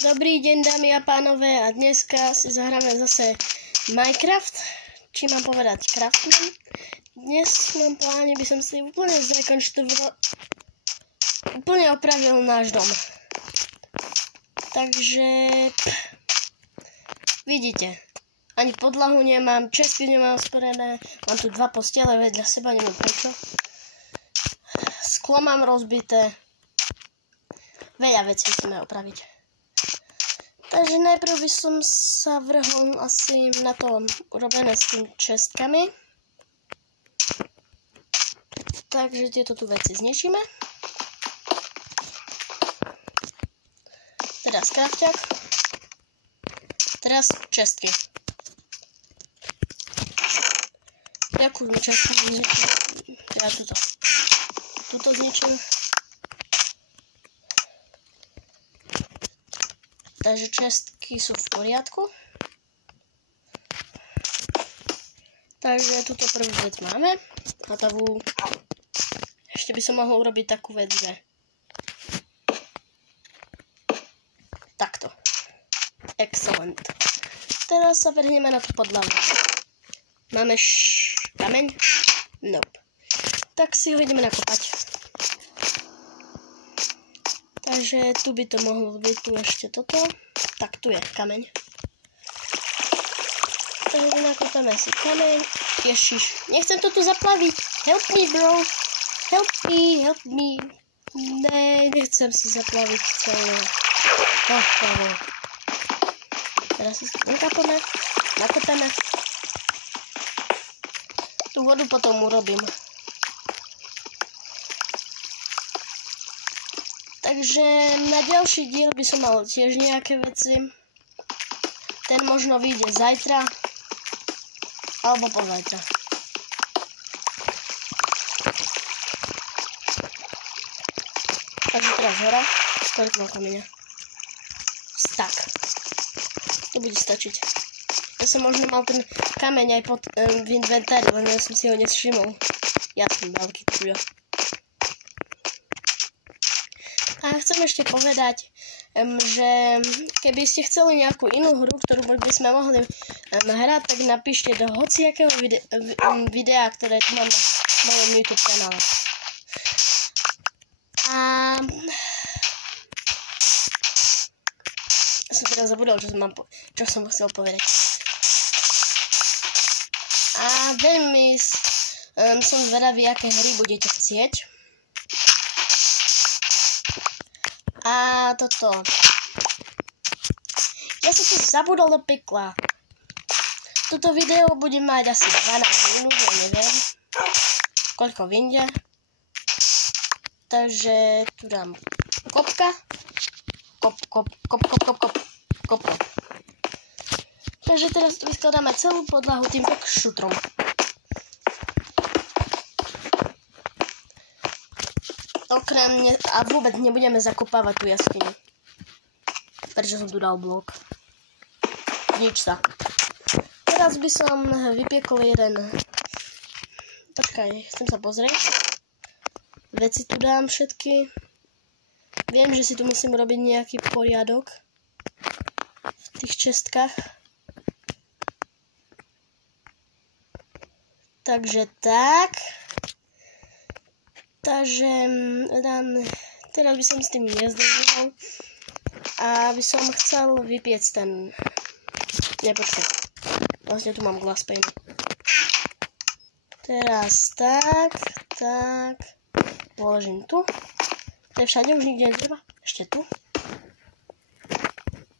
Dobrý deň, dámy a pánové, a dneska si zahráme zase Minecraft, či mám povedať Craftman. Dnes mám pláne, by som si úplne zrekonštruoval, úplne opravil náš dom. Takže vidíte, ani podlahu nemám, česky nemám sporené, mám tu dva postele vedľa seba, neviem prečo. Sklo mám rozbité, veľa vecí musíme opraviť. Takže najprv by som sa vrhol asi na to urobené s tým čestkami. Takže tieto tu veci zničíme. Teraz krafťák. Teraz čestky. Jakú čestku zničím? Ja tuto zničím. Takže čestky sú v poriadku. Takže túto prvú vec máme. Hotovú. Ešte by som mohol urobiť takú vec, že takto. Excellent. Teraz sa vrhneme na tú podlahu. Máme kameň? Nope. Tak si ho ideme nakopať. Takže tu by to mohlo byť, tu ešte toto. Tak tu je kameň. Takže nakopáme si kameň. Ježiš, nechcem to tu zaplaviť. Help me, bro. Help me. Ne, nechcem si zaplaviť celé. Teraz si nakopeme. Tú vodu potom urobím. Takže na ďalší diel by som mal tiež nejaké veci. Ten možno vyjde zajtra. Alebo pozajtra. Takže teraz hora. Koľko mám kameňa? Tak. To bude stačiť. Ja som možno mal ten kameň aj pod v inventári, len ja som si ho nevšimol. Ja som veľký truďo. A chcem ešte povedať, že keby ste chceli nejakú inú hru, ktorú by sme mohli hrať, tak napíšte do hociakého videa, ktoré tu mám na mojom YouTube kanále. A som teraz zabudol, čo som chcel povedať. A veľmi som zvedavý, aké hry budete chcieť. A toto. Ja som to zabudol do pekla. Toto video bude mať asi 12 minút, ja neviem. Koľko vyjde. Takže tu dám kopka. Kop. Takže teraz tu vyskladáme celú podlahu týmto šutrom. A vôbec nebudeme zakopávať tú jaskyňu. Prečo som tu dal blok? Nič sa. Teraz by som vypiekol jeden. Počkaj, chcem sa pozrieť. Veci tu dám všetky. Viem, že si tu musím robiť nejaký poriadok v tých čestkách. Takže tak. Takže teraz by som s tým nezdržal a by som chcel vypiec ten, nepočkaj, vlastne tu mám glass pane. Teraz tak, položím tu, to je všade, už nikde netreba, ešte tu,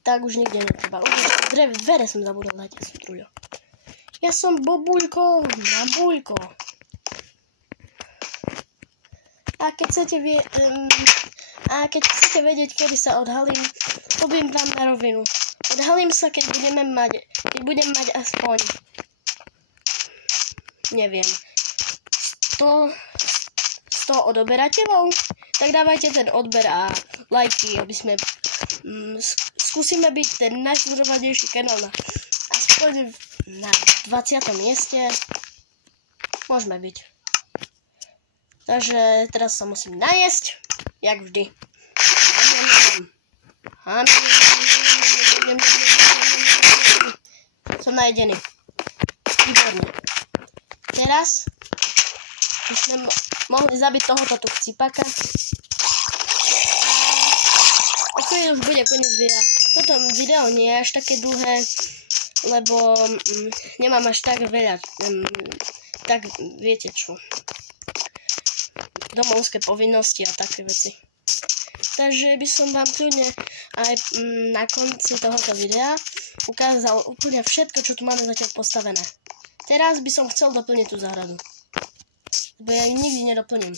tak už nikde netreba, dvere som zabudol dať, ja som truľo. Ja som bobuľko, mabuľko. A keď chcete vedieť, kedy sa odhalím, poviem vám na rovinu. Odhalím sa, keď budem mať aspoň, neviem, 100 odoberateľov, tak dávajte ten odber a lajky, aby sme skúsime byť ten najsledovanejší kanál aspoň na 20. mieste. Môžeme byť. Takže teraz sa musím najesť, jak vždy. Som najedený. Výborne. Teraz by sme mohli zabiť tohoto tu chcipaka. A chvíľu už bude koniec videa. Toto video nie je až také dlhé, lebo nemám až tak veľa, tak viete čo, domovské povinnosti a také veci. Takže by som vám kľudne aj na konci tohoto videa ukázal úplne všetko, čo tu máme zatiaľ postavené. Teraz by som chcel doplniť tú záhradu, lebo ja ju nikdy nedoplním.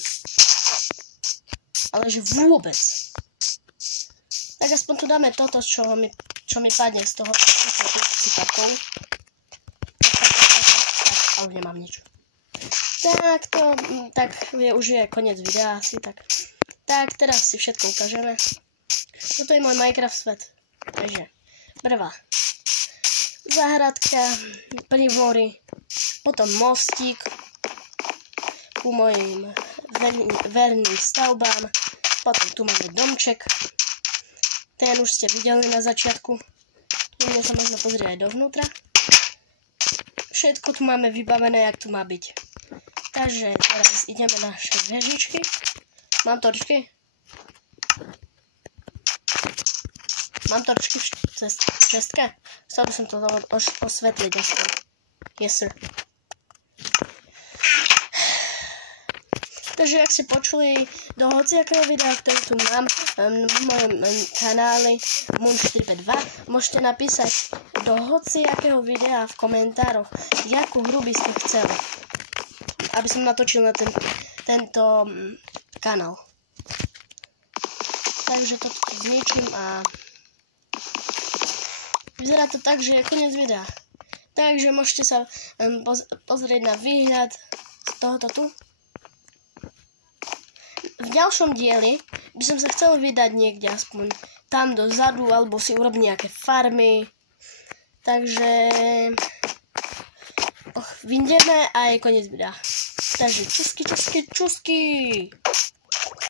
Ale že vôbec. Tak aspoň tu dáme toto, čo mi padne z toho cipakov. A už nemám nič. Tak už je koniec videa asi tak. Tak teraz si všetko ukážeme. Toto je môj Minecraft svet. Takže prvá záhradka, prívory, potom mostík ku mojim verným stavbám, potom tu máme domček. Ten už ste videli na začiatku. Mne sa možno pozrieť aj dovnútra. Všetko tu máme vybavené, jak tu má byť. Takže teraz ideme na naše vežičky. Mám torčky? Mám torčky v čestke? Chcel by som to osvetliť aspoň. Yes, sir. Takže, ak ste počuli do hociakého videa, ktoré tu mám v mojom kanáli Moon452, môžete napísať do hociakého videa v komentároch, jakú hru by ste chceli, aby som natočil na tento kanál. Takže toto zničím a vyzerá to tak, že je koniec videa. Takže môžete sa pozrieť na výhľad z tohoto tu. V ďalšom dieli by som sa chcel vydať niekde aspoň tam dozadu, alebo si urobiť nejaké farmy. Takže vyjdeme a je koniec videa. Takže čusky.